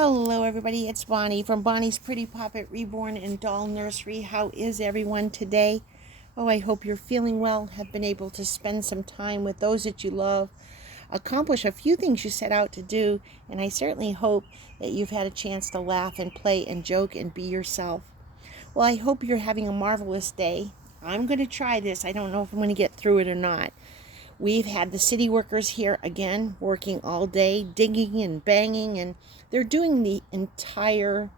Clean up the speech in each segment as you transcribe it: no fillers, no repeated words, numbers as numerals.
Hello everybody, it's Bonnie from Bonnie's Pretty Puppet Reborn and Doll Nursery. How is everyone today? Oh, I hope you're feeling well, have been able to spend some time with those that you love, accomplish a few things you set out to do, and I certainly hope that you've had a chance to laugh and play and joke and be yourself. Well, I hope you're having a marvelous day. I'm going to try this. I don't know if I'm going to get through it or not. We've had the city workers here again, working all day, digging and banging, and they're doing the entire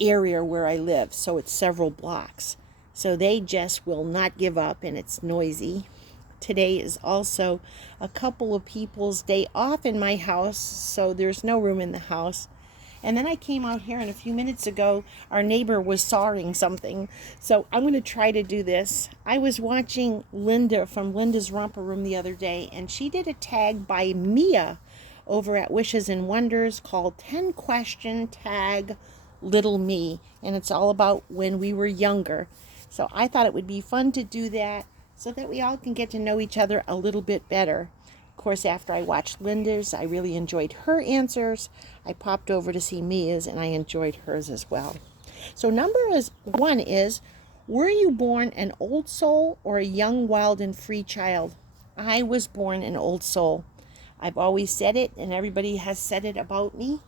area where I live, so it's several blocks. So they just will not give up, and it's noisy. Today is also a couple of people's day off in my house, so there's no room in the house. And then I came out here, and a few minutes ago, our neighbor was sawing something. So I'm going to try to do this. I was watching Linda from Linda's Romper Room the other day, and she did a tag by Mia over at Wishes and Wonders called 10 Question Tag Little Me. And it's all about when we were younger. So I thought it would be fun to do that so that we all can get to know each other a little bit better. Of course, after I watched Linda's, I really enjoyed her answers. I popped over to see Mia's, and I enjoyed hers as well. So number one is, were you born an old soul or a young, wild, and free child? I was born an old soul. I've always said it, and everybody has said it about me.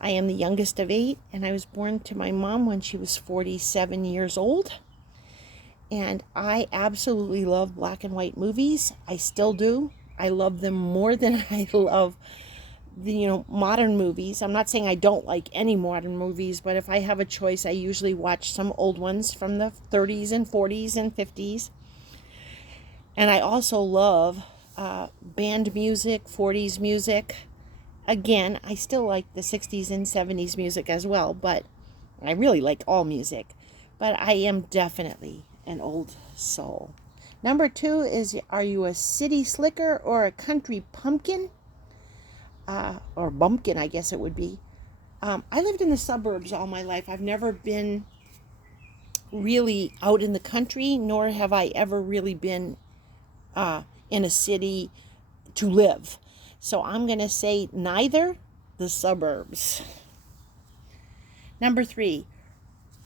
I am the youngest of 8, and I was born to my mom when she was 47 years old. And I absolutely love black and white movies. I still do. I love them more than I love the modern movies. I'm not saying I don't like any modern movies, but if I have a choice, I usually watch some old ones from the 30s and 40s and 50s. And I also love band music, 40s music. Again, I still like the 60s and 70s music as well, but I really like all music. But I am definitely an old soul. Number 2 is, are you a city slicker or a country pumpkin? Or bumpkin, I guess it would be. I lived in the suburbs all my life. I've never been really out in the country, nor have I ever really been in a city to live. So I'm going to say neither, the suburbs. Number 3,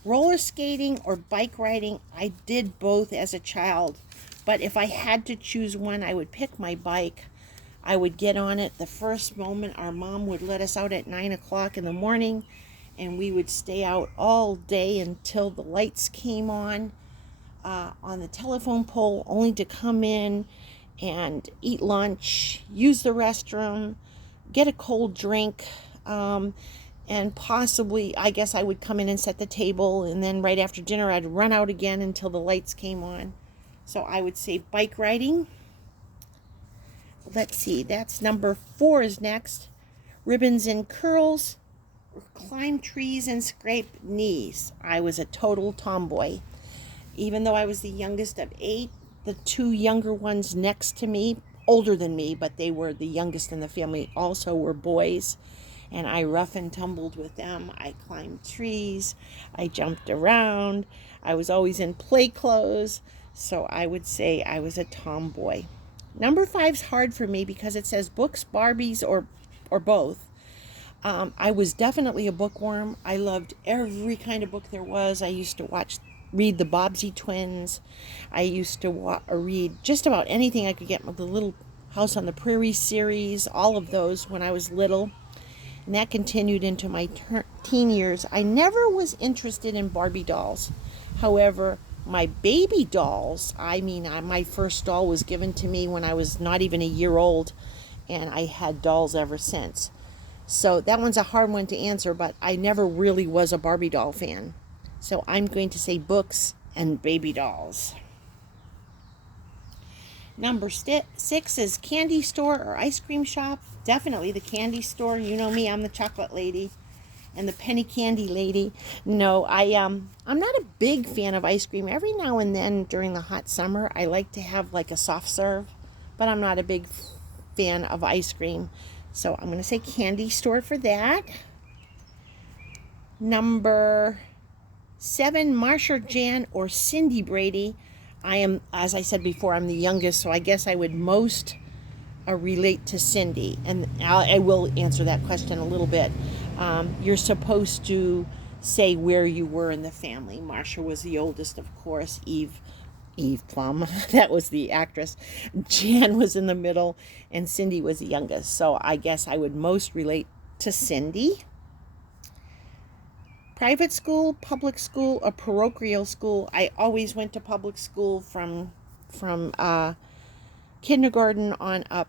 roller skating or bike riding. I did both as a child, but if I had to choose one, I would pick my bike. I would get on it the first moment our mom would let us out at 9 o'clock in the morning, and we would stay out all day until the lights came on the telephone pole, only to come in and eat lunch, use the restroom, get a cold drink, and possibly, I guess I would come in and set the table, and then right after dinner I'd run out again until the lights came on. So I would say bike riding. Let's see, that's number 4 is next. Ribbons and curls, or climb trees and scrape knees. I was a total tomboy. Even though I was the youngest of 8, the 2 younger ones next to me, older than me, but they were the youngest in the family, also were boys. And I rough and tumbled with them. I climbed trees. I jumped around. I was always in play clothes. So I would say I was a tomboy. Number 5's hard for me because it says books, Barbies, or both. I was definitely a bookworm. I loved every kind of book there was. I used to read the Bobbsey Twins. I used to read just about anything I could get. The Little House on the Prairie series, all of those when I was little. And that continued into my teen years. I never was interested in Barbie dolls. However, my baby dolls, my first doll was given to me when I was not even a year old, and I had dolls ever since. So that one's a hard one to answer, but I never really was a Barbie doll fan. So I'm going to say books and baby dolls. Number 6 is candy store or ice cream shop. Definitely the candy store. You know me, I'm the chocolate lady and the penny candy lady. No, I'm not a big fan of ice cream. Every now and then during the hot summer, I like to have like a soft serve, but I'm not a big fan of ice cream. So I'm going to say candy store for that. Number 7, Marsha Jan or Cindy Brady. I am, as I said before, I'm the youngest, so I guess I would most relate to Cindy? And I will answer that question a little bit. You're supposed to say where you were in the family. Marcia was the oldest, of course. Eve Plum, that was the actress. Jan was in the middle, and Cindy was the youngest. So I guess I would most relate to Cindy. Private school, public school, or parochial school. I always went to public school from kindergarten on up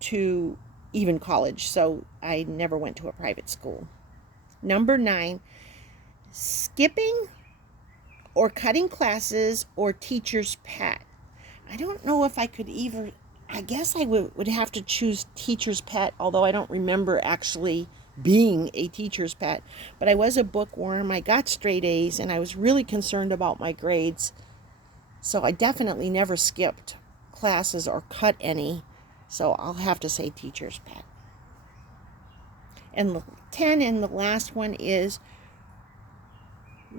to even college. So I never went to a private school. Number 9, skipping or cutting classes or teacher's pet. I don't know if I could either. I guess I would have to choose teacher's pet, although I don't remember actually being a teacher's pet. But I was a bookworm. I got straight A's, and I was really concerned about my grades. So I definitely never skipped classes or cut any. So I'll have to say teacher's pet. And 10, and the last one is,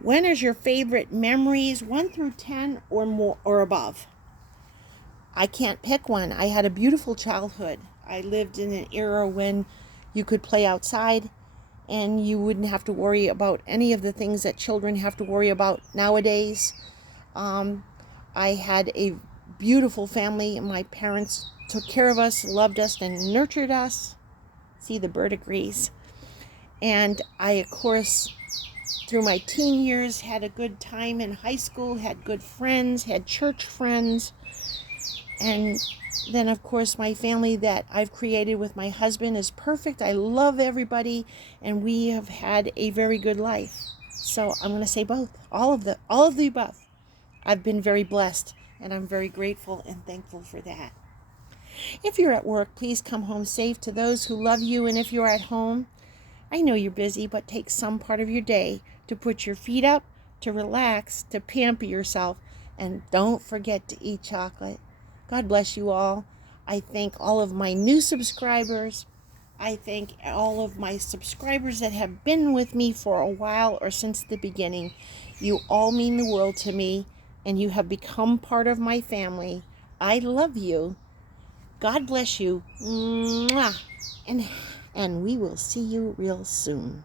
when is your favorite memories, 1 through 10 or more or above? I can't pick one. I had a beautiful childhood. I lived in an era when you could play outside and you wouldn't have to worry about any of the things that children have to worry about nowadays. I had a beautiful family. My parents took care of us, loved us, and nurtured us. See, the bird agrees. And I, of course, through my teen years, had a good time in high school, had good friends, had church friends. And then, of course, my family that I've created with my husband is perfect. I love everybody, and we have had a very good life. So I'm going to say both, all of the above. I've been very blessed, and I'm very grateful and thankful for that. If you're at work, please come home safe to those who love you. And if you're at home, I know you're busy, but take some part of your day to put your feet up, to relax, to pamper yourself, and don't forget to eat chocolate. God bless you all. I thank all of my new subscribers. I thank all of my subscribers that have been with me for a while or since the beginning. You all mean the world to me, and you have become part of my family. I love you. God bless you. Mwah. And we will see you real soon.